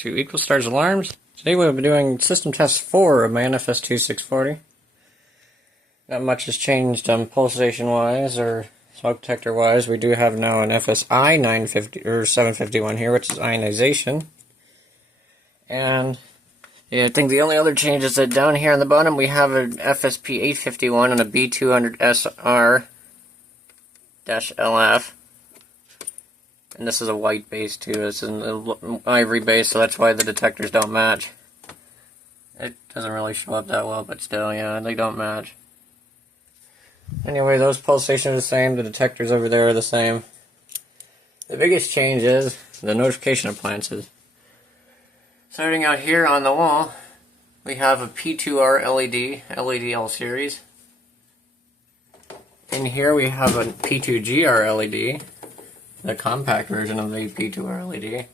to Equal Stars Alarms. Today we'll be doing system test 4 of my NFS2-640. Not much has changed pulsation wise or smoke detector wise. We do have now an FSI 751 here, which is ionization. And yeah, I think the only other change is that down here on the bottom we have an FSP 851 and a B200SR-LF. And this is a white base too. This is an ivory base, so that's why the detectors don't match. It doesn't really show up that well, but still, yeah, they don't match. Anyway, those pulsations are the same. The detectors over there are the same. The biggest change is the notification appliances. Starting out here on the wall, we have a P2R LED, LED-L series. In here we have a P2GR LED. The compact version of the P2R LED.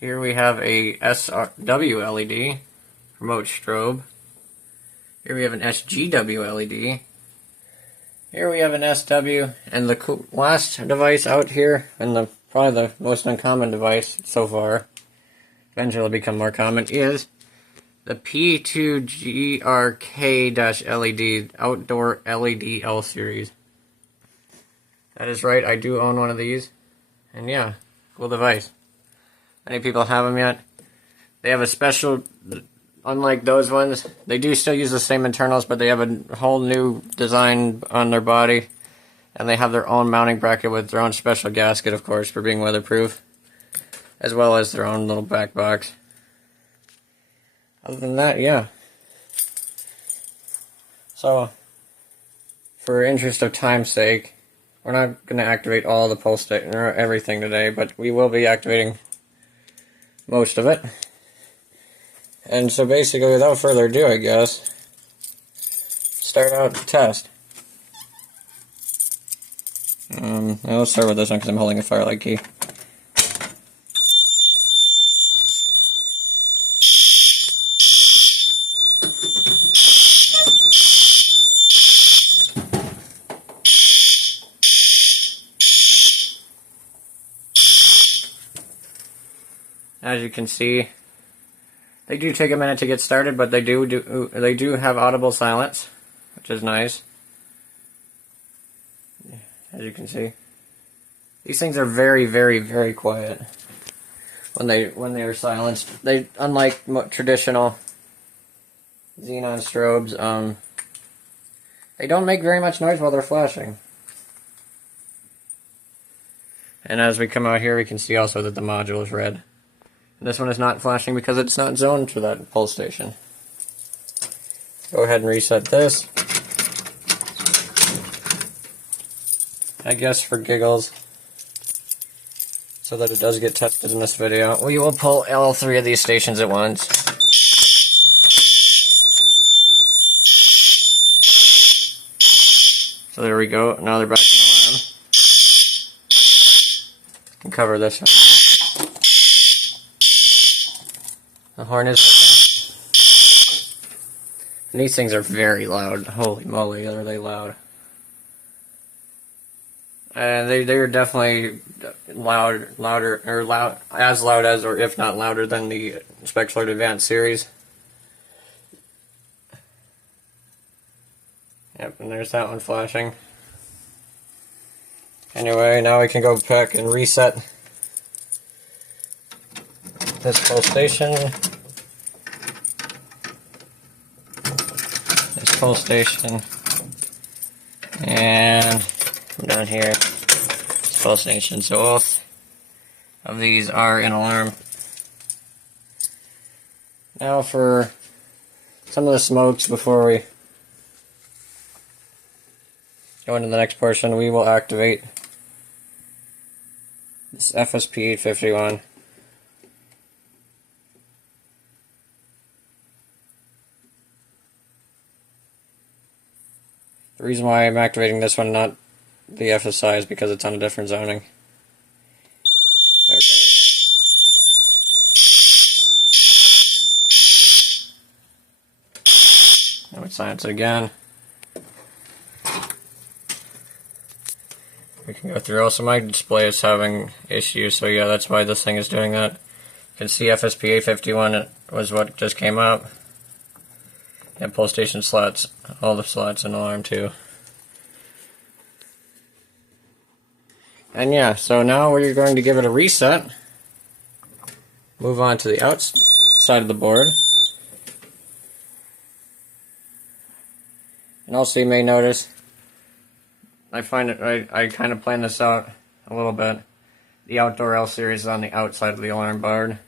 Here we have a SW LED, remote strobe. Here we have an SGW LED. Here we have an SW, and the last device out here, and probably the most uncommon device so far, eventually will become more common, is the P2GRK-LED Outdoor LED-L series. That is right, I do own one of these. And yeah, cool device. Many people have them yet. They have a special, unlike those ones, they do still use the same internals, but they have a whole new design on their body. And they have their own mounting bracket with their own special gasket, of course, for being weatherproof. As well as their own little back box. Other than that, yeah. So, for interest of time's sake, we're not going to activate all the pulse or everything today, but we will be activating most of it. And so basically, without further ado, I guess, start out the test. Let's start with this one because I'm holding a Firelight key. As you can see, they do take a minute to get started, but they do have audible silence, which is nice. As you can see, these things are very, very, very quiet when they are silenced. They, unlike traditional xenon strobes, they don't make very much noise while they're flashing. And as we come out here, we can see also that the module is red. This one is not flashing because it's not zoned for that pulse station. Go ahead and reset this. I guess for giggles, so that it does get tested in this video, we will pull all three of these stations at once. So there we go. Now they're back in alarm. And cover this one. The horn is okay. And these things are very loud. Holy moly, are they loud. And they're definitely as loud as, or if not louder than the Spectral Advanced series. Yep, and there's that one flashing. Anyway, now we can go back and reset this pulse station. This pulse station. And down here, this pulse station. So both of these are in alarm. Now for some of the smokes before we go into the next portion, we will activate this FSP 851. The reason why I'm activating this one, not the FSI, is because it's on a different zoning. There it goes. Now we silence it again. We can go through. Also, my display is having issues, so yeah, that's why this thing is doing that. can see FSPA51 was what just came up. And pull station slots, all the slots in alarm too. And yeah, so now we're going to give it a reset. Move on to the outside of the board. And also you may notice, I find it, I kind of planned this out a little bit. The outdoor L series is on the outside of the alarm board.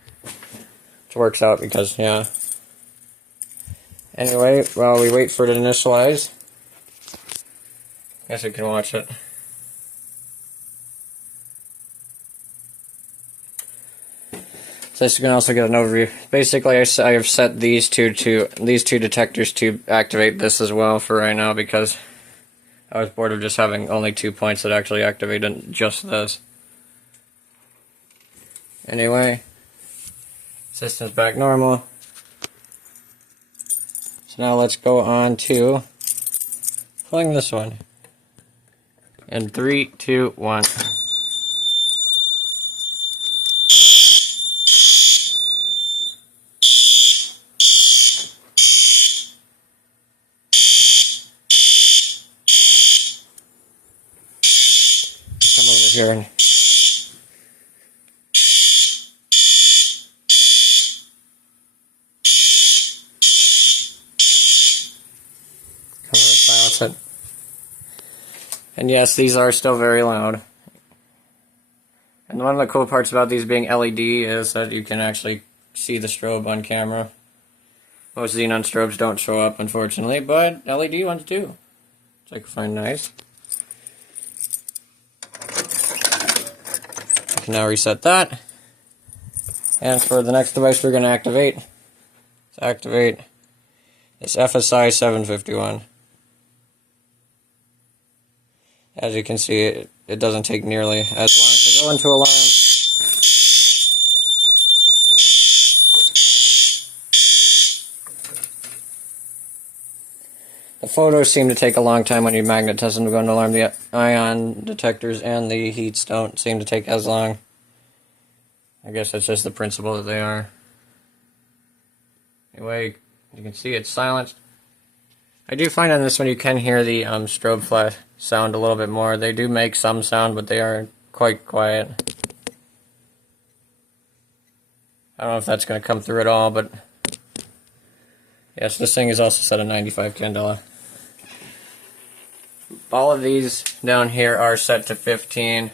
Which works out because, yeah. Anyway, while we wait for it to initialize, I guess we can watch it. So this you can also get an overview. Basically, I have set these two detectors to activate this as well for right now because I was bored of just having only 2 points that actually activated just this. Anyway, system's back normal. So now let's go on to pulling this one. In 3, 2, 1. Come over here and silence it. And yes, these are still very loud. And one of the cool parts about these being LED is that you can actually see the strobe on camera. Most xenon strobes don't show up, unfortunately, but LED ones do, which I find nice. I can now reset that. And for the next device we're going to activate, let's activate this FSI 751. As you can see, it doesn't take nearly as long to go into alarm. The photos seem to take a long time when you magnetize them to go into alarm. The ion detectors and the heats don't seem to take as long. I guess that's just the principle that they are. Anyway, you can see it's silenced. I do find on this one you can hear the strobe flash sound a little bit more. They do make some sound, but they are quite quiet. I don't know if that's going to come through at all, but yes, this thing is also set at 95 candela. All of these down here are set to 15.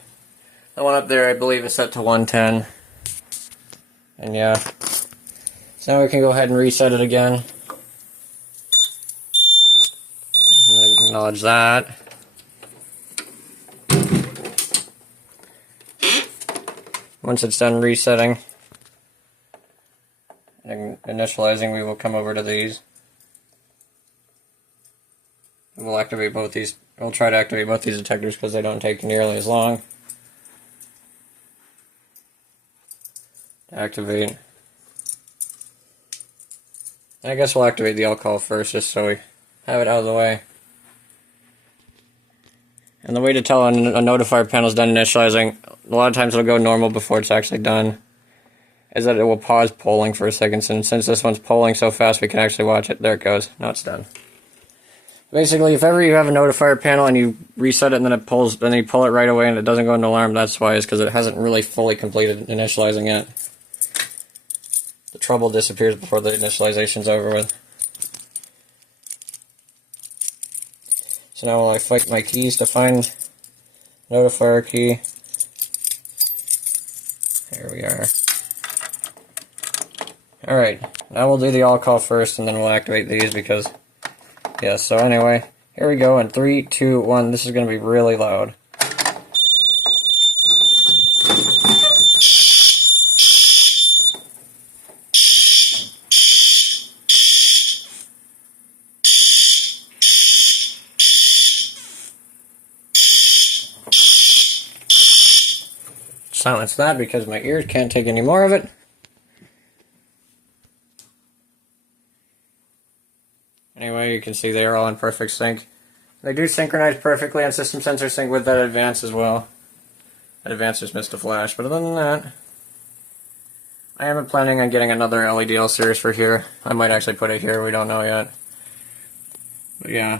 The one up there I believe is set to 110. And yeah, so now we can go ahead and reset it again. And acknowledge that. Once it's done resetting and initializing, we will come over to these. We'll activate both these. We'll try to activate both these detectors because they don't take nearly as long to activate. And I guess we'll activate the alcohol first just so we have it out of the way. And the way to tell when a notifier panel is done initializing, a lot of times it'll go normal before it's actually done, is that it will pause polling for a second. And since this one's polling so fast, we can actually watch it. There it goes. Now it's done. Basically, if ever you have a notifier panel and you reset it and then it pulls, then you pull it right away and it doesn't go into alarm, that's why, is because it hasn't really fully completed initializing yet. The trouble disappears before the initialization's over with. So now while I fight my keys to find notifier key, there we are. Alright, now we'll do the all call first and then we'll activate these because, yeah, so anyway, here we go in 3, 2, 1, this is going to be really loud. Silence that because my ears can't take any more of it. Anyway, you can see they are all in perfect sync. They do synchronize perfectly on system sensor sync with that advance as well. That advance just missed a flash, but other than that, I am planning on getting another LEDL series for here. I might actually put it here, we don't know yet. But yeah,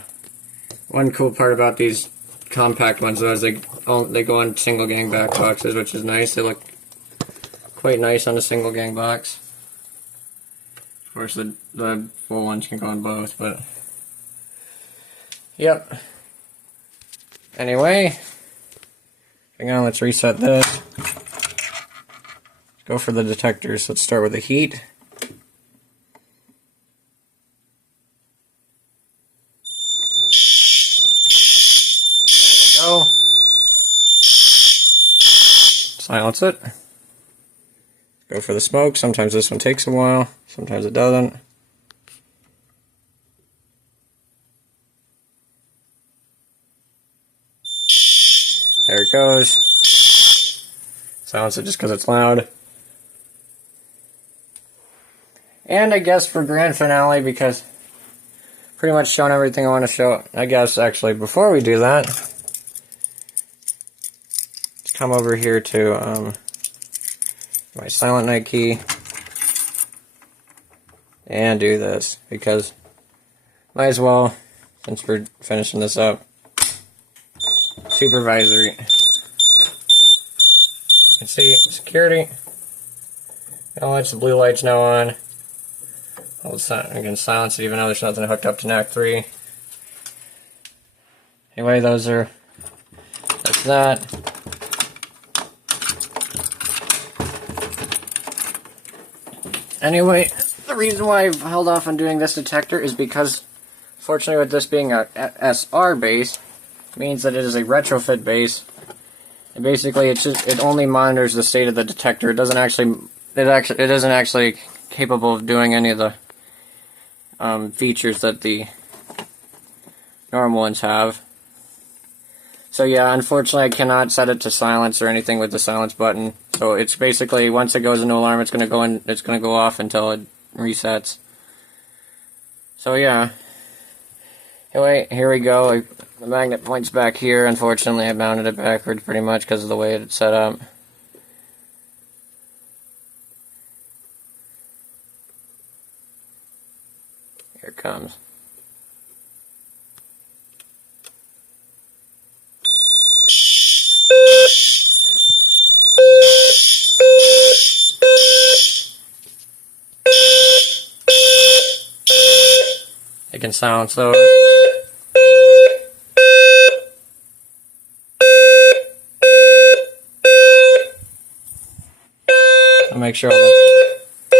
one cool part about these compact ones though is they go on single gang back boxes, which is nice. They look quite nice on a single gang box. Of course the full ones can go on both, but yep. Anyway, hang on, let's reset this. Go for the detectors. Let's start with the heat. There we go. Silence it. Go for the smoke. Sometimes this one takes a while, sometimes it doesn't. There it goes. Silence it just because it's loud. And I guess for grand finale, because pretty much shown everything I want to show, I guess actually before we do that, let's come over here to my Silent Night key and do this, because might as well, since we're finishing this up. Supervisory. You can see security. All the blue lights now on. I can silence it even though there's nothing hooked up to NAC 3. Anyway, that's that. Anyway, the reason why I've held off on doing this detector is because, fortunately with this being a SR base, means that it is a retrofit base. And basically it only monitors the state of the detector. It isn't actually capable of doing any of the features that the normal ones have. So yeah, unfortunately I cannot set it to silence or anything with the silence button. So it's basically, once it goes into alarm, it's gonna go off until it resets. So yeah. Anyway, here we go. The magnet points back here. Unfortunately I mounted it backwards pretty much because of the way it's set up. Here it comes. It can silence those. I'll make sure all the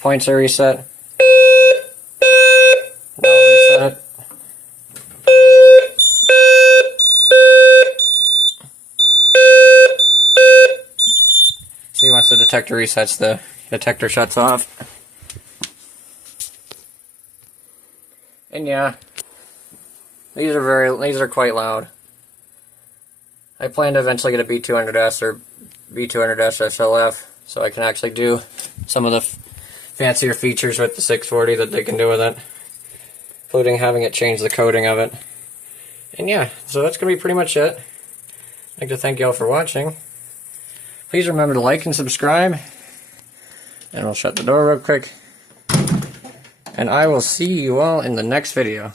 points are reset. Reset it. See, once the detector resets, the detector shuts off. And yeah, these are quite loud. I plan to eventually get a B200S or B200S SLF, so I can actually do some of the fancier features with the 640 that they can do with it, including having it change the coding of it. And yeah, so that's going to be pretty much it. I'd like to thank you all for watching. Please remember to like and subscribe, and I'll shut the door real quick. And I will see you all in the next video.